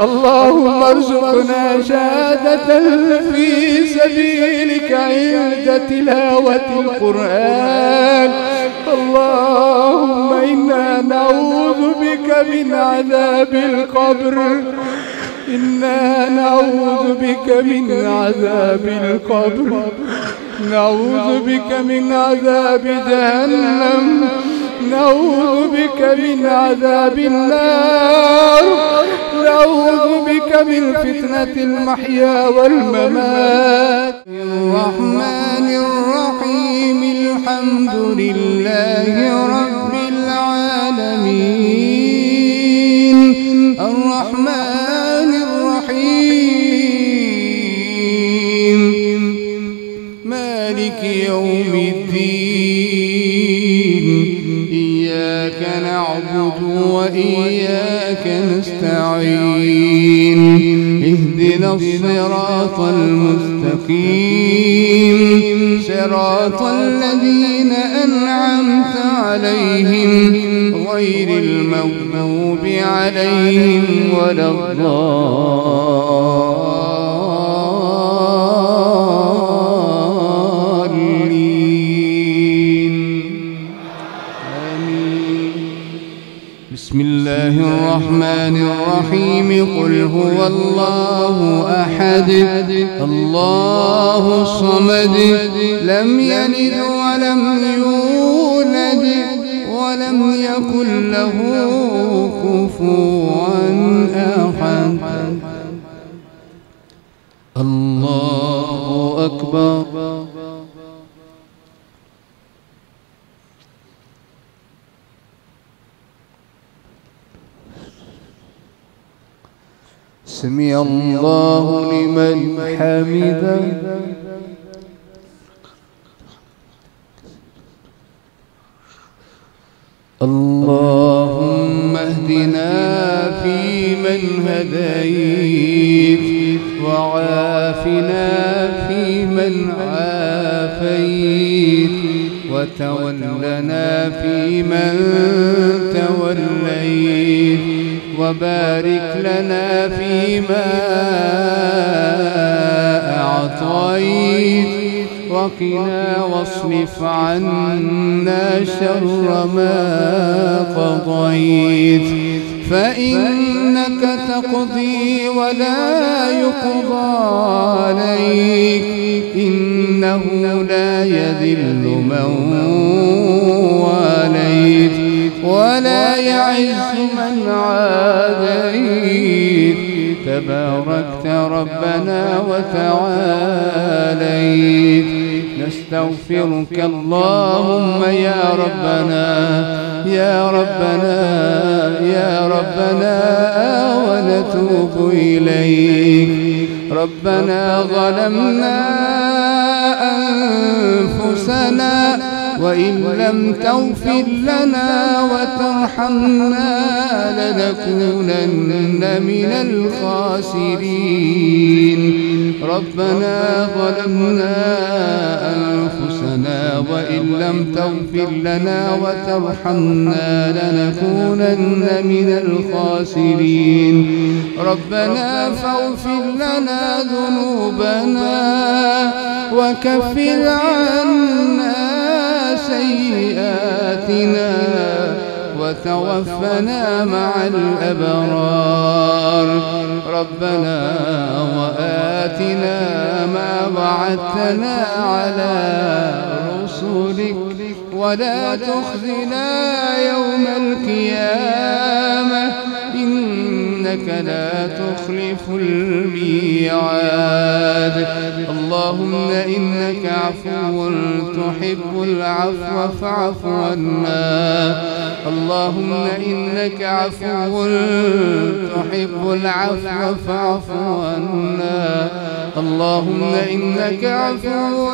اللهم ارزقنا شهادة في سبيلك عند تلاوة القرآن. اللهم إنا نعوذ بك من عذاب القبر، إنا نعوذ بك من عذاب القبر، نعوذ بك من عذاب جهنم، نعوذ بك من عذاب النار، نعوذ بك من فتنة المحيا والممات. الرحمن الرحيم الحمد لله رب العالمين الرحمن الرحيم مالك يوم الدين إياك نعبد وإياك نستعين اهدنا الصراط المستقيم صراط الذين أنعمت عليهم غير المغضوب عليهم ولا الضالين آمين. بسم الله الرحمن الرحيم قل هو الله أحد الله الصمد لم يلد ولم يولد ولم يكن له كفوا أحد. الله أكبر. سمع الله لمن حمده. اللهم اهدنا فيمن هديت وعافنا فيمن عافيت وتولنا فيمن توليت وبارك لنا فيما أعطيت وقنا واصرف عنا شر ما قضيت فإنك تقضي ولا يقضى عليك إنه لا يذل من واليت ولا يعز من عاديت تباركت ربنا وتعاليت. نستغفرك اللهم يا ربنا يا ربنا يا ربنا ونتوب إليك. ربنا ظلمنا أنفسنا وإن لم تغفر لنا وترحمنا لنكونن من الخاسرين. ربنا ظلمنا أنفسنا وإن لم تغفر لنا وترحمنا لنكونن من الخاسرين. ربنا فاغفر لنا ذنوبنا وكفر عنا سيئاتنا وتوفنا مع الأبرار. ربنا وآتنا ما وعدتنا على رسلك ولا تخزنا يوم القيامة إنك لا تخلف الميعاد. اللهم إنك عفو تحب العفو فاعف عنا. اللهم إنك عفو تحب العفو فاعف عنا. اللهم إنك عفو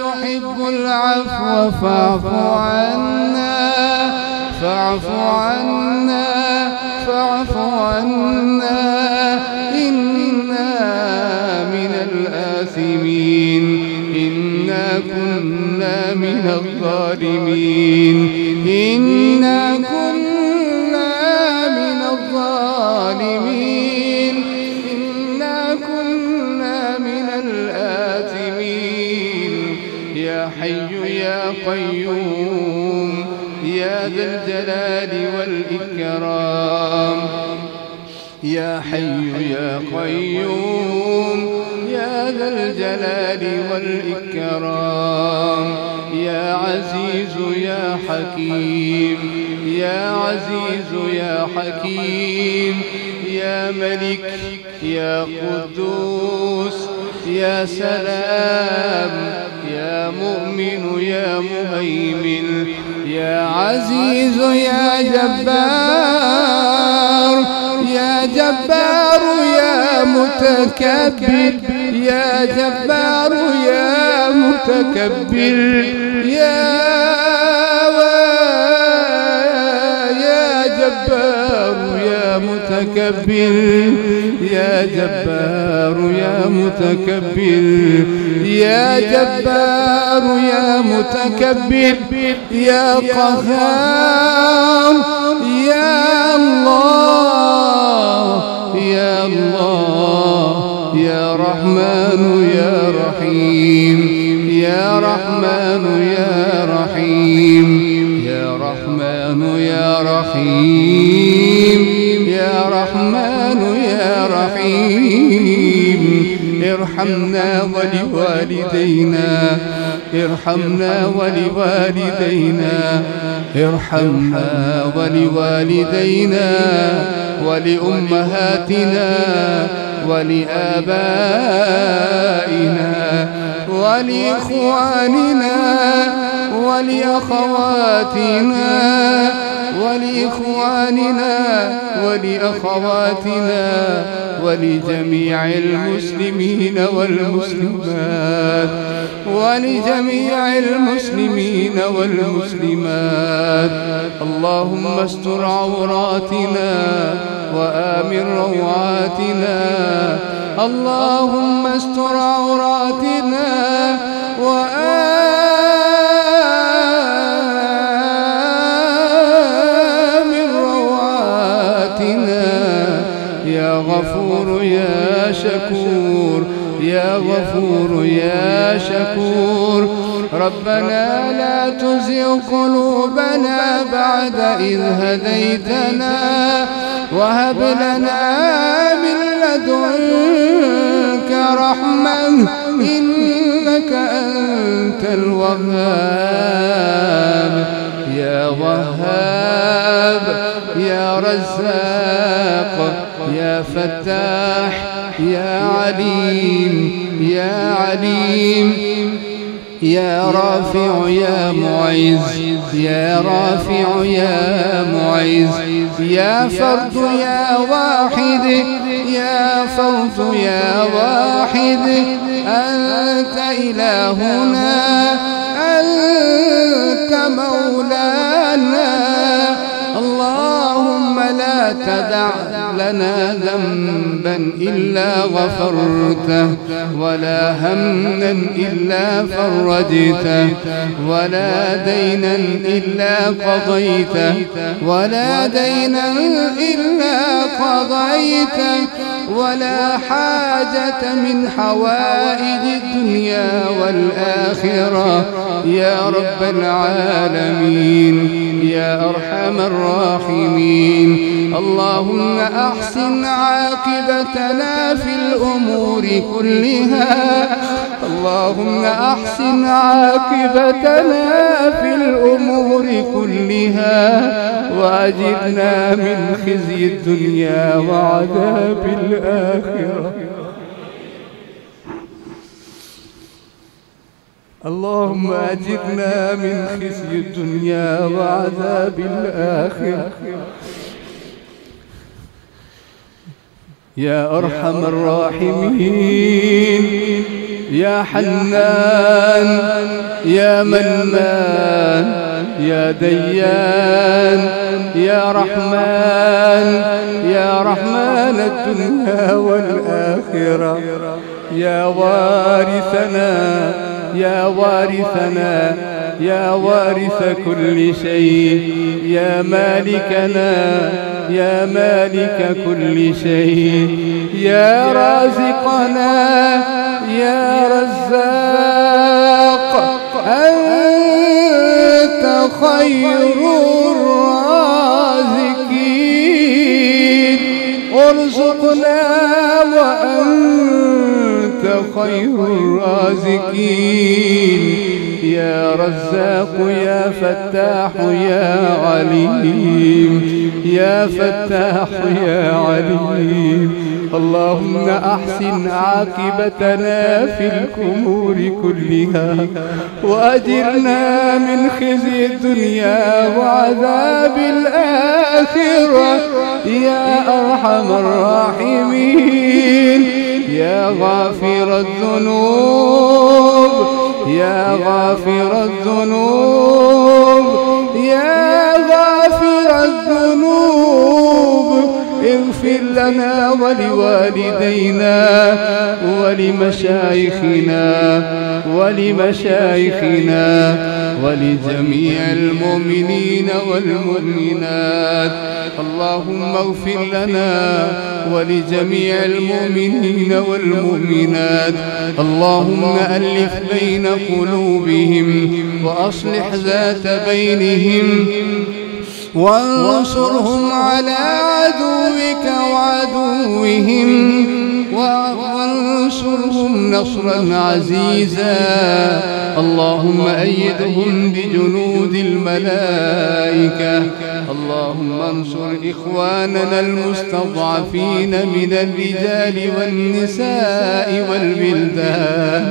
تحب العفو فاعف عنا فاعف عنا فاعف عنا إنا من الآثمين إنا كنا من الظالمين إنا كنا من الظالمين. يا حي يا قيوم يا ذا الجلال والإكرام، يا عزيز يا حكيم، يا عزيز يا حكيم، يا ملك يا قدوس يا سلام، يا مؤمن يا مهيمن، يا عزيز يا جبار، يا جبار يا متكبر، يا جبار يا متكبر، يا جبار يا متكبر، يا جبار يا متكبر، يا جبار يا متكبر، يا قهار، يا الله يا الله، يا رحمن يا رحيم، يا رحمن يا رحيم، يا رحمن يا رحيم، يا رحمن يا رحيم، ارحمنا ولوالدينا، ارحمنا ولوالدينا، ارحمنا ولوالدينا ولأمهاتنا ولآبائنا ولإخواننا ولأخواتنا ولإخواننا ولأخواتنا ولجميع المسلمين والمسلمات، ولجميع المسلمين والمسلمات. اللهم استر عوراتنا وآمن روعاتنا، اللهم استر عوراتنا وآمن روعاتنا، يا غفور يا شكور، يا غفور يا شكور. ربنا لا تزغ قلوبنا بعد إذ هديتنا وهب لنا من لدنك رحمة إنك أنت الوهاب، يا وهاب يا رزاق يا فتاح يا عليم يا عليم، يا رافع يا معز، يا رافع يا معز، يا فرد يا واحد، يا فرد يا واحد، أنت إلهنا، أنت مولانا. اللهم لا تدع لنا ذنبا إلا غفرته، ولا هما إلا فرجته، ولا دينا إلا قضيته، ولا دينا إلا قضيته، ولا حاجة من حوائج الدنيا والآخرة يا رب العالمين يا أرحم الراحمين. اللهم أحسن عاقبتنا في الأمور كلها، اللهم أحسن عاقبتنا في الأمور كلها، وأجرنا من خزي الدنيا وعذاب الآخرة. اللهم أجرنا من خزي الدنيا وعذاب الآخرة يا أرحم الراحمين، يا حنان يا منان يا ديان يا رحمن يا رحمن الدنيا والآخرة، يا وارثنا يا وارثنا يا وارث كل شيء، يا مالكنا يا مالك كل شيء، يا رازقنا يا رزاق، أنت خير الرازقين. ارزقنا وأنت خير الرازقين يا رزاق يا فتاح يا عليم يا فتاح يا عليم. اللهم أحسن عاقبتنا في الأمور كلها وأجرنا من خزي الدنيا وعذاب الآخرة يا أرحم الراحمين يا غافر الذنوب يا غافر الذنوب يا غافر الذنوب اغفر لنا ولوالدينا ولمشايخنا ولجميع المؤمنين والمؤمنات. اللهم اغفر لنا ولجميع المؤمنين والمؤمنات. اللهم ألف بين قلوبهم وأصلح ذات بينهم وانصرهم على عدوك وعدوهم وانصرهم نصرا عزيزا. اللهم أيدهم بجنود الملائكة. اللهم انصر إخواننا المستضعفين من الرجال والنساء والبلدان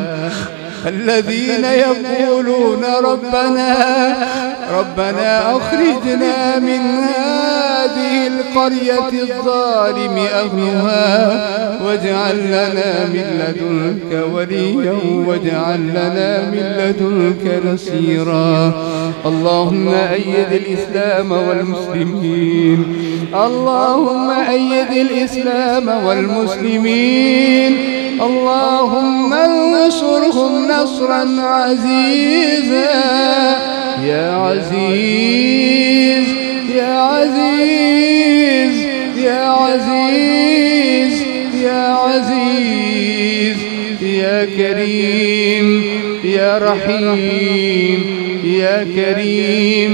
الذين يقولون ربنا أخرجنا من هذه القرية الظالم أهلها واجعل لنا من لدنك وليا واجعل لنا من لدنك نصيرا. اللهم أيد الإسلام والمسلمين. اللهم أيد الإسلام والمسلمين. اللهم انصرهم نصرا عزيزا يا عزيز يا عزيز يا عزيز يا عزيز يا كريم يا رحيم يا كريم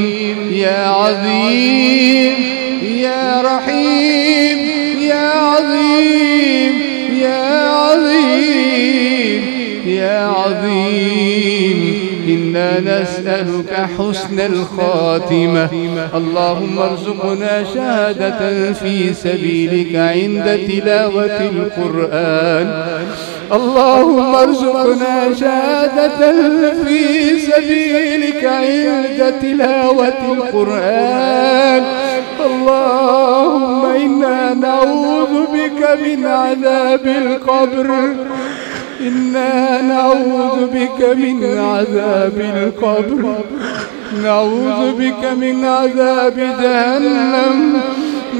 يا عظيم يا رحيم يا عظيم يا عظيم يا عظيم. إنا نسألك حسن الخاتمة. اللهم ارزقنا شهادة في سبيلك عند تلاوة القرآن. اللهم ارزقنا شهادة في سبيلك عند تلاوة القرآن. اللهم إنا نعوذ بك من عذاب القبر. إنا نعوذ بك من عذاب القبر. نعوذ بك من عذاب جهنم.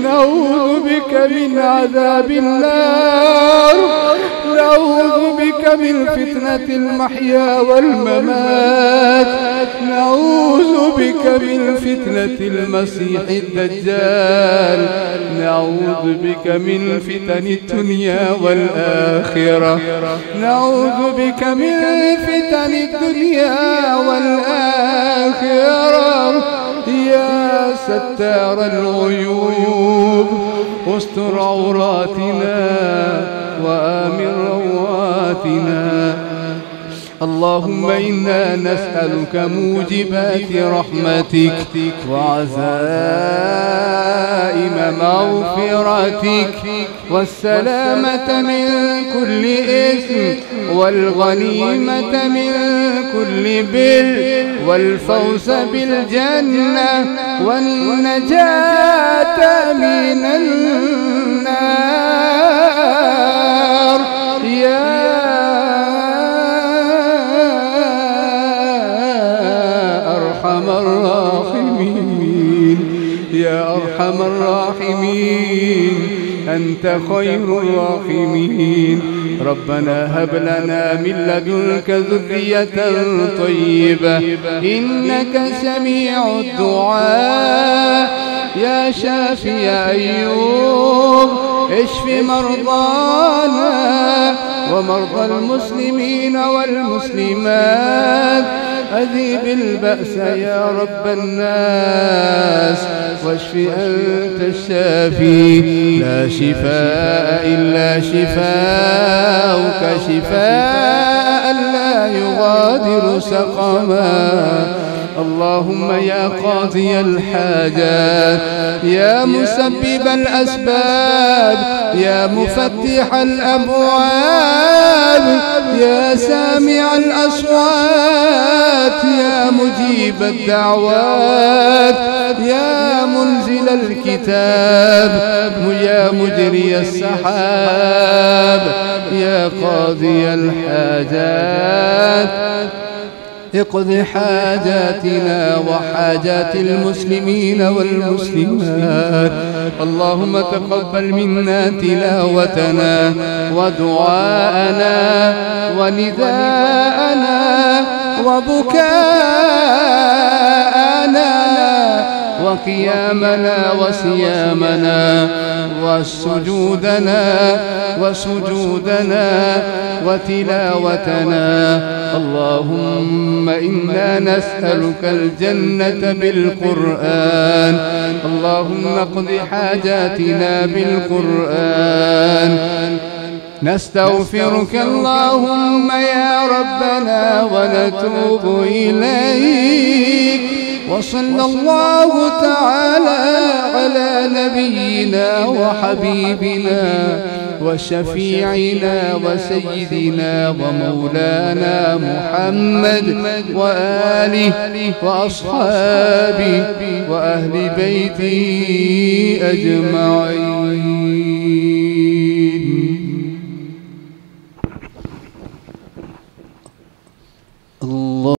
نعوذ بك من عذاب النار. نعوذ بك من فتنة المحيا والممات. نعوذ بك من فتنة المسيح الدجال. نعوذ بك من فتن الدنيا والآخرة. نعوذ بك من فتن الدنيا والآخرة يا ستار العيوب. استر عوراتنا وآمن رواتنا. اللهم إنا نسألك موجبات رحمتك وعزائم مغفرتك والسلامة من كل إثم والغنيمة من كل بر والفوز بالجنة والنجاة من النار يا أرحم الراحمين يا أرحم الراحمين. أنت خير الراحمين. ربنا هب لنا من لدنك ذرية طيبة إنك سميع الدعاء. يا شافي أيوب اشف مرضانا ومرضى المسلمين والمسلمات. أذيب البأس يا رب الناس واشف أنت الشافي لا شفاء إلا شفاؤك شفاء لا يغادر سقما اللهم يا قاضي الحاجات يا مسبب الأسباب يا مفتح الأبواب يا سامع الأصوات يا مجيب الدعوات يا منزل الكتاب يا مجري السحاب يا قاضي الحاجات اقض حاجاتنا وحاجات المسلمين والمسلمات اللهم تقبل منا تلاوتنا ودعاءنا ونداءنا وبكاءنا وقيامنا وصيامنا وسجودنا وتلاوتنا اللهم إنا نسألك الجنة بالقرآن اللهم اقض حاجاتنا بالقرآن نستغفرك اللهم يا ربنا ونتوب إليك وصلى الله تعالى على نبينا وحبيبنا وشفيعنا وسيدنا ومولانا محمد وآله وأصحابه وأهل بيته أجمعين.